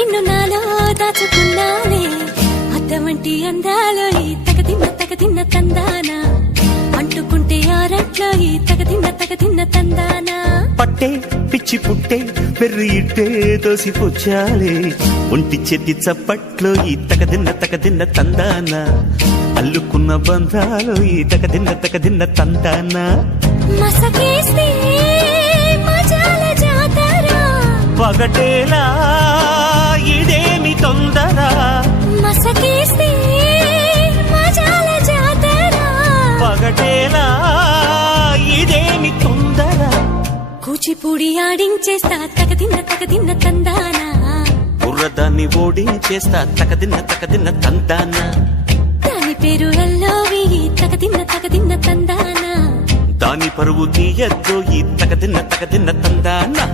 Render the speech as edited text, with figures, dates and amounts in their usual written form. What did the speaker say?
నిన్ను నాలో దాచుకున్నానే అద్దమంటి అందాలో ఈ తగదిన్న తందానా అంటుకుంటే ఆరట్లో ఈ తగదిన్న తందానా పట్టే పిచ్చి పుట్టే పెర్రి ఇట్టే దోసిపుచ్చాలే ఒంటి చేతి చప్పట్లో ఈ తగదిన్న తందానా అల్లుకున్న బంధాలు ఈ తగదిన్న తందానా మసకేస్తే మజాల జాతర పగటేలా ఇదేమి తొందర మసకేస్తే మజాల జాతర పగటేలా ఇదేమి తొందర కూచిపూడి ఆడించేస్తా తగదిన్న తందానా బుర్రదాన్ని ఓడించేస్తా తగదిన్న తందానా దాని పేరు ఎల్లోవి తగదిన్న తందానా దాని పరువు తీయద్దు ఈ తగదిన్న తందానా